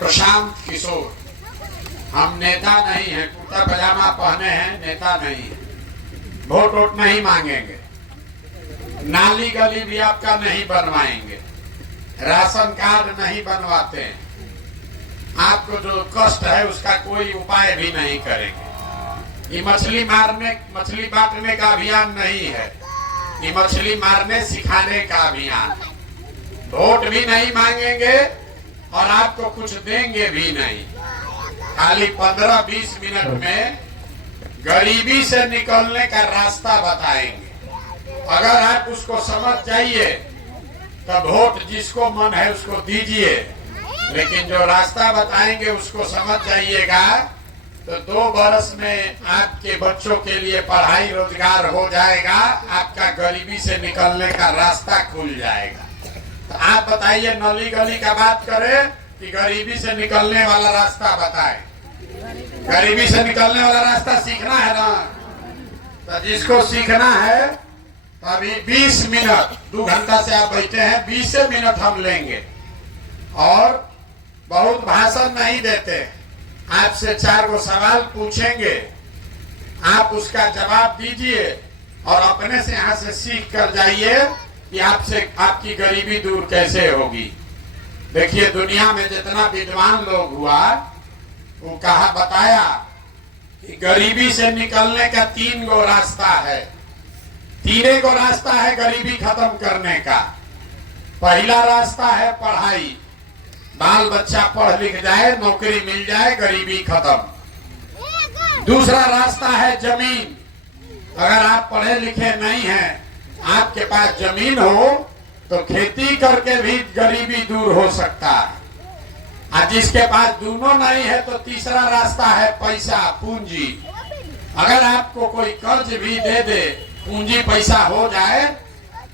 प्रशांत किशोर, हम नेता नहीं हैं, कुर्ता पजामा पहने हैं, नेता नहीं है। वोट वोट नहीं मांगेंगे, नाली गली भी आपका नहीं बनवाएंगे, राशन कार्ड नहीं बनवाते हैं, आपको जो कष्ट है उसका कोई उपाय भी नहीं करेंगे। ये मछली बांटने का अभियान नहीं है, ये मछली मारने सिखाने का अभियान है। वोट भी नहीं मांगेंगे और आपको कुछ देंगे भी नहीं। खाली 15-20 मिनट में गरीबी से निकलने का रास्ता बताएंगे। अगर आप उसको समझ जाइए तो वोट जिसको मन है उसको दीजिए, लेकिन जो रास्ता बताएंगे उसको समझ जाइएगा तो 2 वर्ष में आपके बच्चों के लिए पढ़ाई रोजगार हो जाएगा, आपका गरीबी से निकलने का रास्ता खुल जाएगा। तो आप बताइए, नली गली का बात करें कि गरीबी से निकलने वाला रास्ता बताएं। गरीबी से निकलने वाला रास्ता सीखना है ना, तो जिसको सीखना है तो अभी 20 मिनट, 2 घंटा से आप बैठे हैं, 20 मिनट हम लेंगे और बहुत भाषण नहीं देते। आपसे 4 गो सवाल पूछेंगे, आप उसका जवाब दीजिए और अपने से यहाँ से सीख कर जाइए कि आपकी गरीबी दूर कैसे होगी। देखिए, दुनिया में जितना विद्वान लोग हुआ वो बताया कि गरीबी से निकलने का 3 गो रास्ता है। 3 गो रास्ता है गरीबी खत्म करने का। पहला रास्ता है पढ़ाई, बाल बच्चा पढ़ लिख जाए, नौकरी मिल जाए, गरीबी खत्म। दूसरा रास्ता है जमीन। अगर आप पढ़े लिखे नहीं हैं, आपके पास जमीन हो तो खेती करके भी गरीबी दूर हो सकता है। और जिसके पास दोनों नहीं है तो तीसरा रास्ता है पैसा, पूंजी। अगर आपको कोई कर्ज भी दे दे, पूंजी पैसा हो जाए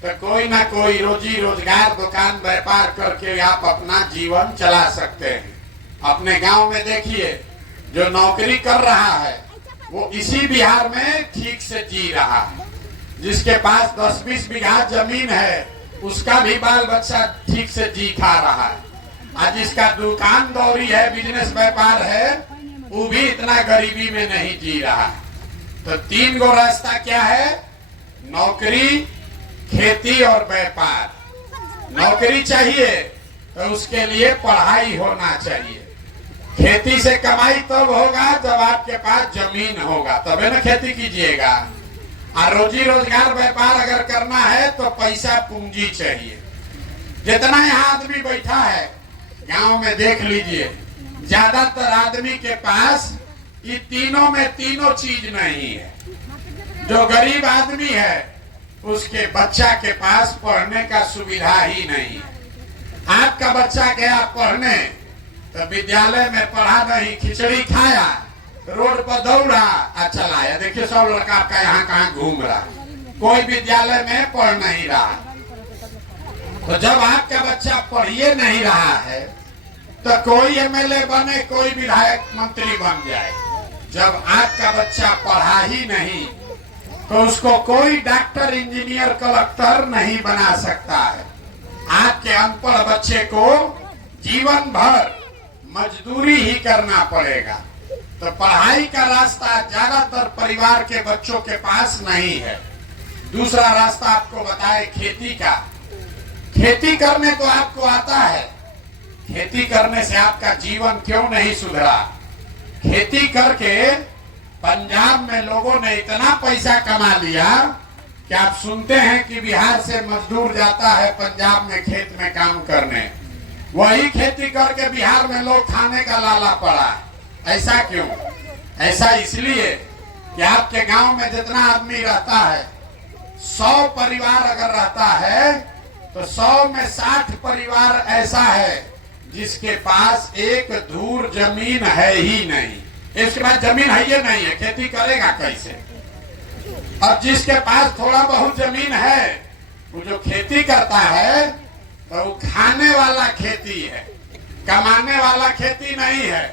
तो कोई ना कोई रोजी रोजगार, दुकान व्यापार करके आप अपना जीवन चला सकते हैं। अपने गांव में देखिए, जो नौकरी कर रहा है वो इसी बिहार में ठीक से जी रहा है। जिसके पास 10-20 बीघा जमीन है उसका भी बाल बच्चा ठीक से जी खा रहा है। और जिसका दुकान दौरी है, बिजनेस व्यापार है, वो भी इतना गरीबी में नहीं जी रहा है। तो 3 गो रास्ता क्या है? नौकरी, खेती और व्यापार। नौकरी चाहिए तो उसके लिए पढ़ाई होना चाहिए। खेती से कमाई तब होगा जब आपके पास जमीन होगा, तबे ना खेती कीजिएगा। और रोजी रोजगार व्यापार अगर करना है तो पैसा, पूंजी चाहिए। जितना यहाँ आदमी बैठा है गांव में देख लीजिए, ज्यादातर आदमी के पास ये तीनों में तीनों चीज नहीं है। जो गरीब आदमी है उसके बच्चा के पास पढ़ने का सुविधा ही नहीं है। आपका बच्चा गया पढ़ने तो विद्यालय में पढ़ा नहीं, खिचड़ी खाया, रोड पर दौड़ा और चलाया। देखिए, सब लड़का आपका यहाँ कहाँ घूम रहा, कोई विद्यालय में पढ़ नहीं रहा। तो जब आपका बच्चा पढ़िए नहीं रहा है तो कोई एमएलए बने, कोई विधायक मंत्री बन जाए। जब आपका बच्चा पढ़ा ही नहीं तो उसको कोई डॉक्टर, इंजीनियर, कलेक्टर नहीं बना सकता है। आपके अनपढ़ बच्चे को जीवन भर मजदूरी ही करना पड़ेगा। तो पढ़ाई का रास्ता ज्यादातर परिवार के बच्चों के पास नहीं है। दूसरा रास्ता आपको बताए खेती का। खेती करने तो आपको आता है, खेती करने से आपका जीवन क्यों नहीं सुधरा? खेती करके पंजाब में लोगों ने इतना पैसा कमा लिया कि आप सुनते हैं कि बिहार से मजदूर जाता है पंजाब में खेत में काम करने। वही खेती करके बिहार में लोग खाने का लाला पड़ा। ऐसा क्यों? ऐसा इसलिए कि आपके गांव में जितना आदमी रहता है, 100 परिवार अगर रहता है तो 100 में 60 परिवार ऐसा है जिसके पास एक धूर जमीन है ही नहीं। इसके पास जमीन है ही नहीं है, खेती करेगा कैसे? और जिसके पास थोड़ा बहुत जमीन है, वो जो खेती करता है तो वो खाने वाला खेती है, कमाने वाला खेती नहीं है।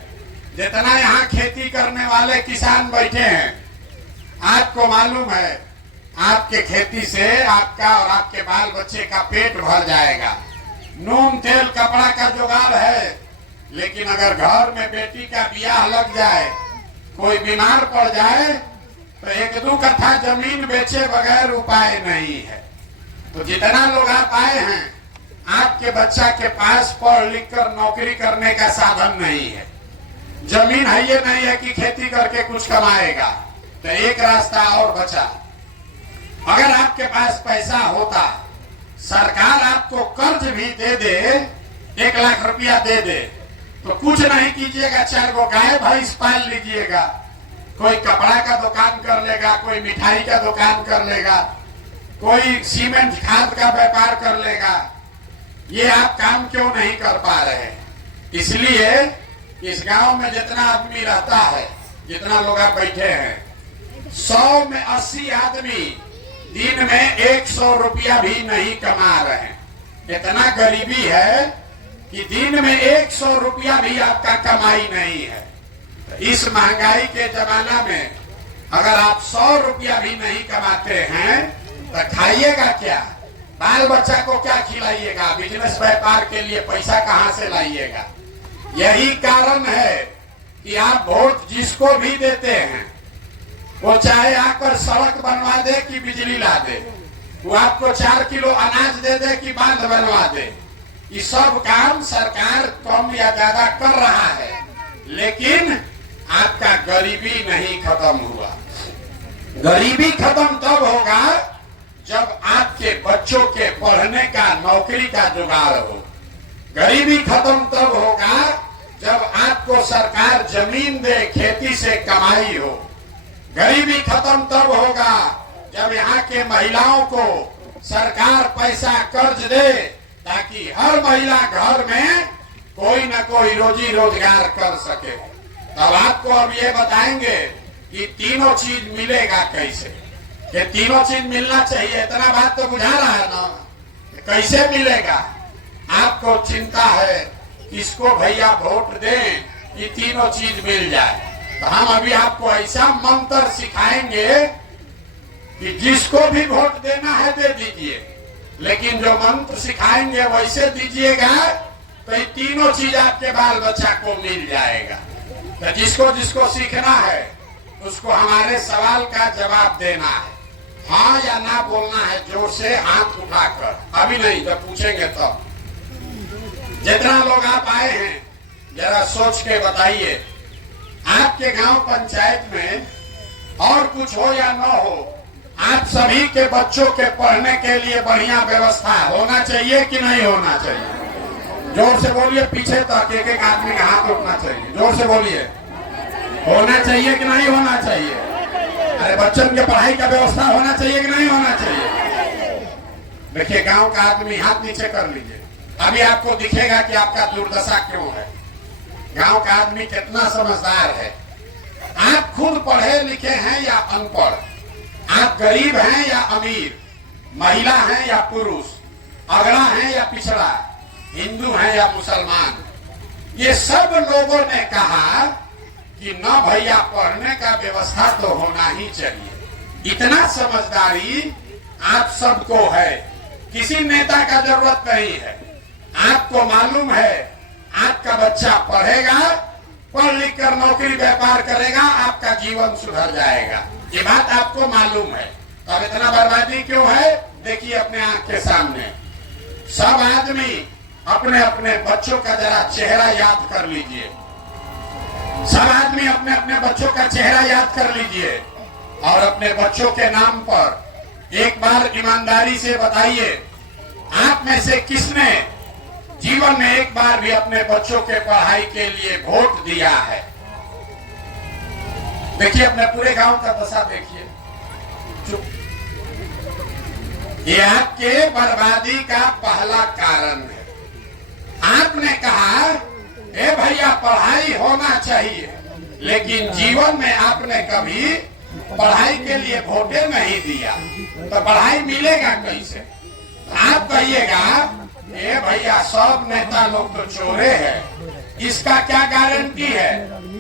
जितना यहाँ खेती करने वाले किसान बैठे हैं, आपको मालूम है आपके खेती से आपका और आपके बाल बच्चे का पेट भर जाएगा। नून तेल कपड़ा का जुगाड़ है, लेकिन अगर घर में बेटी का ब्याह लग जाए, कोई बीमार पड़ जाए, तो 1-2 कट्ठा जमीन बेचे बगैर उपाय नहीं है। तो जितना लोग आप आए हैं, आपके बच्चा के पास पढ़ लिख कर नौकरी करने का साधन नहीं है, जमीन है ये नहीं है कि खेती करके कुछ कमाएगा, तो एक रास्ता और बचा। अगर आपके पास पैसा होता, सरकार आपको कर्ज भी दे दे, 1 लाख रुपया दे दे, तो कुछ नहीं कीजिएगा, 4 गो गाय भैंस पाल लीजिएगा, कोई कपड़ा का दुकान कर लेगा, कोई मिठाई का दुकान कर लेगा, कोई सीमेंट खाद का व्यापार कर लेगा। ये आप काम क्यों नहीं कर पा रहे? इसलिए इस गांव में जितना आदमी रहता है, जितना लोग आप बैठे हैं, 100 में 80 आदमी दिन में 100 रुपया भी नहीं कमा रहे हैं। इतना गरीबी है कि दिन में 100 रुपया भी आपका कमाई नहीं है। तो इस महंगाई के जमाना में अगर आप 100 रुपया भी नहीं कमाते हैं, तो खाइएगा क्या? बाल बच्चा को क्या खिलाइएगा? बिजनेस व्यापार के लिए पैसा कहां से लाइएगा? यही कारण है कि आप वोट जिसको भी देते हैं, वो चाहे आकर सड़क बनवा दे कि बिजली ला दे, वो आपको 4 किलो अनाज दे दे कि बांध बनवा दे, ये सब काम सरकार कम या ज्यादा कर रहा है, लेकिन आपका गरीबी नहीं खत्म हुआ। गरीबी खत्म तब होगा जब आपके बच्चों के पढ़ने का, नौकरी का जुगाड़ हो। गरीबी खत्म तब होगा जब आपको सरकार जमीन दे, खेती से कमाई हो। गरीबी खत्म तब होगा जब यहाँ के महिलाओं को सरकार पैसा कर्ज दे, ताकि हर महिला घर में कोई न कोई रोजी रोजगार कर सके। तब आपको अब ये बताएंगे कि तीनों चीज मिलेगा कैसे। ये तीनों चीज मिलना चाहिए, इतना बात तो बुझा रहा है ना? कैसे मिलेगा? आपको चिंता है किसको भैया वोट दें कि तीनों चीज मिल जाए, तो हम अभी आपको ऐसा मंत्र सिखाएंगे कि जिसको भी वोट देना है दे दीजिए, लेकिन जो मंत्र सिखाएंगे वैसे दीजिएगा, तो ये तीनों चीज आपके बाल बच्चा को मिल जाएगा। तो जिसको जिसको सीखना है उसको हमारे सवाल का जवाब देना है, हाँ या ना बोलना है, जोर से हाथ उठाकर। अभी नहीं, जब पूछेंगे तब। जितना लोग आप आए हैं, जरा सोच के बताइए, आपके गांव पंचायत में और कुछ हो या न हो, आप सभी के बच्चों के पढ़ने के लिए बढ़िया व्यवस्था होना चाहिए कि नहीं होना चाहिए? जोर से बोलिए, पीछे तक एक आदमी का हाथ उठना चाहिए। जोर से बोलिए, होना चाहिए कि नहीं होना चाहिए? अरे बच्चों के पढ़ाई का व्यवस्था होना चाहिए कि नहीं होना चाहिए? देखिए, गांव का आदमी हाथ नीचे कर लीजिए, अभी आपको दिखेगा कि आपका दुर्दशा क्यों है। गांव का आदमी कितना समझदार है। आप खुद पढ़े लिखे हैं या अनपढ़, आप गरीब हैं या अमीर, महिला हैं या पुरुष, अगड़ा हैं या पिछड़ा, हिंदू हैं या मुसलमान, ये सब लोगों ने कहा कि न भैया पढ़ने का व्यवस्था तो होना ही चाहिए। इतना समझदारी आप सबको है, किसी नेता का जरूरत नहीं है। आपको मालूम है आपका बच्चा पढ़ेगा, पढ़ लिख कर नौकरी व्यापार करेगा, आपका जीवन सुधर जाएगा, ये बात आपको मालूम है। तो अब इतना बर्बादी क्यों है? देखिए अपने आंख के सामने, सब आदमी अपने अपने बच्चों का जरा चेहरा याद कर लीजिए। सब आदमी अपने अपने बच्चों का चेहरा याद कर लीजिए और अपने बच्चों के नाम पर एक बार ईमानदारी से बताइए, आप में से किसने जीवन में एक बार भी अपने बच्चों के पढ़ाई के लिए वोट दिया है? देखिए अपने पूरे गांव का दशा देखिए। ये आपके बर्बादी का पहला कारण है। आपने कहा ए भैया पढ़ाई होना चाहिए, लेकिन जीवन में आपने कभी पढ़ाई के लिए वोटे नहीं दिया, तो पढ़ाई मिलेगा कैसे? आप कहिएगा ए भैया सब नेता लोग तो चोरे हैं, इसका क्या गारंटी है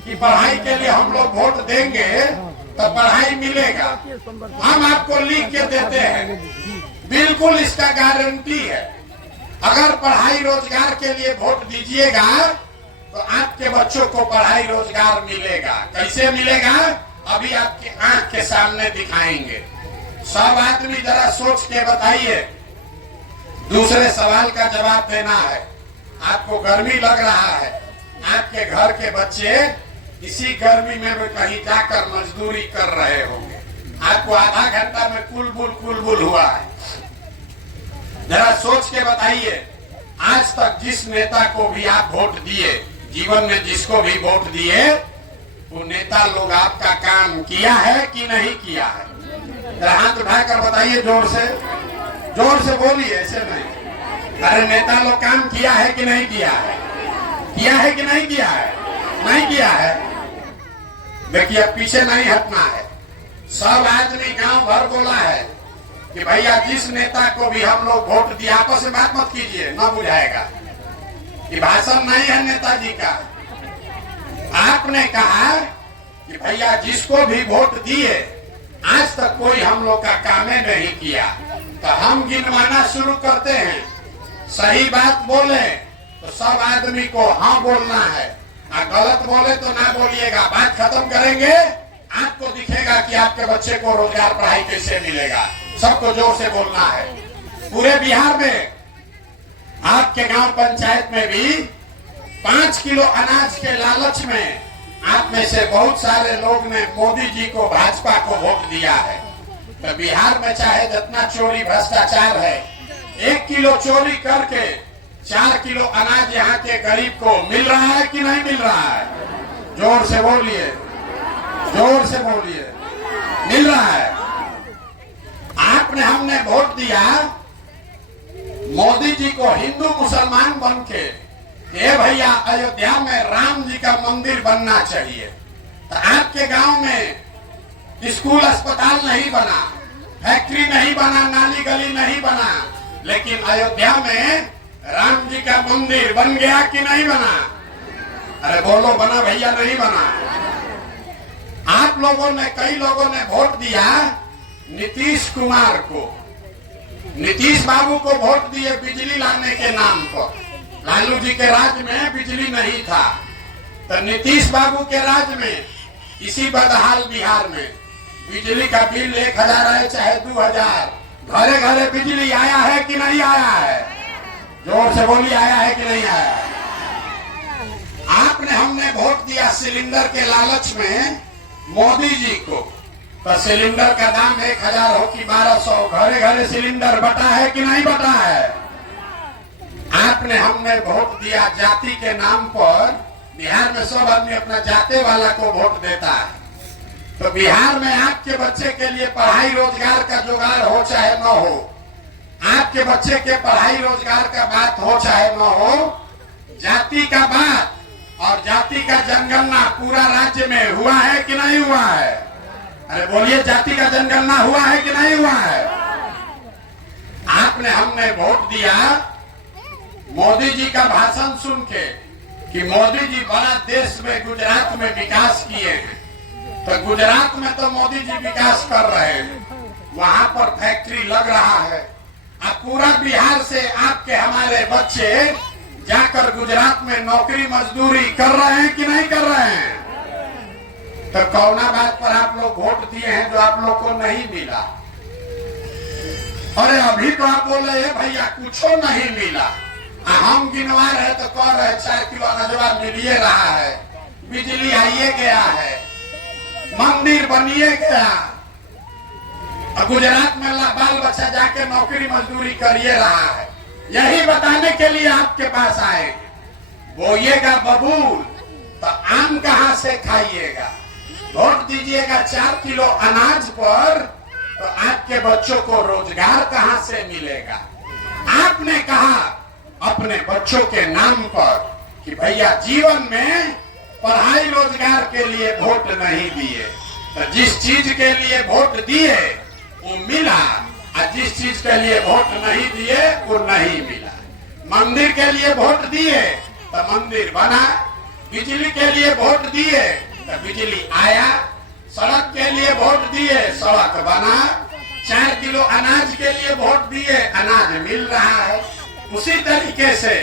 कि पढ़ाई के लिए हम लोग वोट देंगे तो पढ़ाई मिलेगा? हम आपको लिख के देते हैं, बिल्कुल इसका गारंटी है। अगर पढ़ाई रोजगार के लिए वोट दीजिएगा तो आपके बच्चों को पढ़ाई रोजगार मिलेगा। कैसे मिलेगा अभी आपकी आंख के सामने दिखाएंगे। सब आदमी जरा सोच के बताइए। दूसरे सवाल का जवाब देना है। आपको गर्मी लग रहा है, आपके घर के बच्चे इसी गर्मी में भी कहीं जाकर मजदूरी कर रहे होंगे। आपको आधा घंटा में कुलबुल हुआ है। जरा सोच के बताइए, आज तक जिस नेता को भी आप वोट दिए, जीवन में जिसको भी वोट दिए, वो नेता लोग आपका काम किया है कि नहीं किया है? जरा हाथ उठाकर बताइए, जोर से बोलिए, ऐसे नहीं। अरे नेता लोग काम किया है कि नहीं किया है? किया है कि नहीं किया है? नहीं किया है। देखिए पीछे नहीं हटना है। सब आदमी गांव भर बोला है कि भैया जिस नेता को भी हम लोग वोट दिया, आपस में बात मत कीजिए, न बुझाएगा। ये भाषण नहीं है नेताजी का। आपने कहा कि भैया जिसको भी वोट दिए, आज तक कोई हम लोग का काम नहीं किया, तो हम गिनवाना शुरू करते हैं। सही बात बोले तो सब आदमी को हाँ बोलना है, और गलत बोले तो ना बोलिएगा। बात खत्म करेंगे, आपको दिखेगा कि आपके बच्चे को रोजगार पढ़ाई कैसे मिलेगा। सबको जोर से बोलना है। पूरे बिहार में आपके गांव पंचायत में भी 5 किलो अनाज के लालच में आप में से बहुत सारे लोग ने मोदी जी को, भाजपा को वोट दिया है। तो बिहार में चाहे जितना चोरी भ्रष्टाचार है, 1 किलो चोरी करके 4 किलो अनाज यहाँ के गरीब को मिल रहा है कि नहीं मिल रहा है? जोर से बोलिए, जोर से बोलिए। मिल रहा है। आपने हमने वोट दिया मोदी जी को हिंदू मुसलमान बन के, ये भैया अयोध्या में राम जी का मंदिर बनना चाहिए। तो आपके गांव में स्कूल अस्पताल नहीं बना, फैक्ट्री नहीं बना, नाली गली नहीं बना, लेकिन अयोध्या में राम जी का मंदिर बन गया कि नहीं बना? अरे बोलो, बना भैया नहीं बना? आप लोगों ने, कई लोगों ने वोट दिया नीतीश कुमार को। नीतीश बाबू को वोट दिए बिजली लाने के नाम पर। लालू जी के राज में बिजली नहीं था, तो नीतीश बाबू के राज में इसी बदहाल बिहार में बिजली का बिल 1000 है चाहे 2000, घरे घरे बिजली आया है कि नहीं आया है? जोर से बोलिए, आया है कि नहीं आया? आपने हमने वोट दिया सिलेंडर के लालच में मोदी जी को, तो सिलेंडर का दाम 1000 हो कि 1200, घरे घरे सिलेंडर बटा है कि नहीं बटा है? आपने हमने वोट दिया जाति के नाम पर। बिहार में सब आदमी अपना जाते वाला को वोट देता है। तो बिहार में आपके बच्चे के लिए पढ़ाई रोजगार का जुगाड़ हो चाहे न हो, आपके बच्चे के पढ़ाई रोजगार का बात हो चाहे न हो, जाति का बात और जाति का जनगणना पूरा राज्य में हुआ है कि नहीं हुआ है? अरे बोलिए, जाति का जनगणना हुआ है कि नहीं हुआ है? आपने हमने वोट दिया मोदी जी का भाषण सुन के कि मोदी जी बड़ा देश में, गुजरात में विकास किए हैं। तो गुजरात में तो मोदी जी विकास कर रहे हैं, वहां पर फैक्ट्री लग रहा है। अब पूरा बिहार से आपके हमारे बच्चे जाकर गुजरात में नौकरी मजदूरी कर रहे हैं कि नहीं कर रहे हैं? तो कौना बात पर आप लोग वोट दिए हैं जो आप लोग को नहीं मिला? अरे अभी तो आप बोल रहे हैं भैया कुछ नहीं मिला, हम गिनवा रहे तो कह रहे 4 किलो अनाजवा मिलिए रहा है, बिजली आइए गया है, मंदिर बनिए गया, और गुजरात में बाल बच्चा जाके नौकरी मजदूरी करिए रहा है। यही बताने के लिए आपके पास आए। बोइएगा बबूल तो आम कहां से खाइएगा? वोट दीजिएगा 4 किलो अनाज पर, तो आपके बच्चों को रोजगार कहां से मिलेगा? आपने कहा अपने बच्चों के नाम पर कि भैया जीवन में पढ़ाई रोजगार के लिए वोट नहीं दिए, तो जिस चीज के लिए वोट दिए वो मिला, और जिस चीज के लिए वोट नहीं दिए वो नहीं मिला। मंदिर के लिए वोट दिए तो मंदिर बना, बिजली के लिए वोट दिए तो बिजली आया, सड़क के लिए वोट दिए सड़क बना, 4 किलो अनाज के लिए वोट दिए अनाज मिल रहा है। उसी तरीके से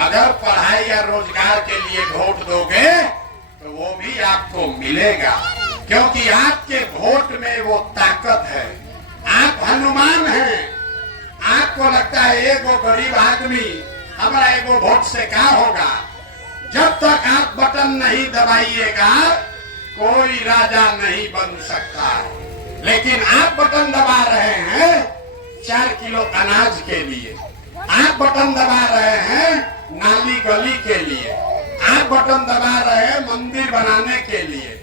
अगर पढ़ाई या रोजगार के लिए वोट दोगे तो वो भी आपको मिलेगा, क्योंकि आपके वोट में वो ताकत है। आप हनुमान हैं। आपको लगता है एगो गरीब आदमी हमारा एगो वोट से क्या होगा? जब तक आप बटन नहीं दबाइएगा कोई राजा नहीं बन सकता। लेकिन आप बटन दबा रहे हैं 4 किलो अनाज के लिए, आप बटन दबा रहे हैं नाली गली के लिए, आप बटन दबा रहे हैं मंदिर बनाने के लिए।